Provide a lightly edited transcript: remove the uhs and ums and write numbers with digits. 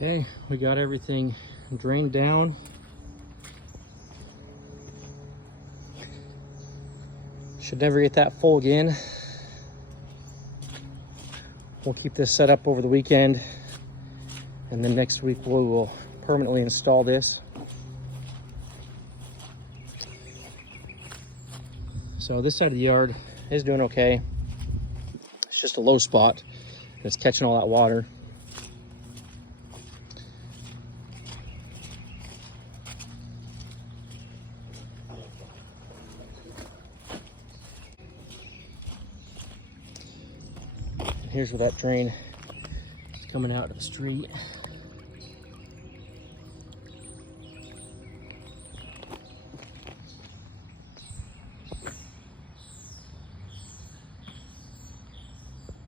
Okay, we got everything drained down. Should never get that full again. We'll keep this set up over the weekend, and then next week we will permanently install this. So this side of the yard is doing okay. It's just a low spot. It's catching all that water. And here's where that drain is coming out to the street.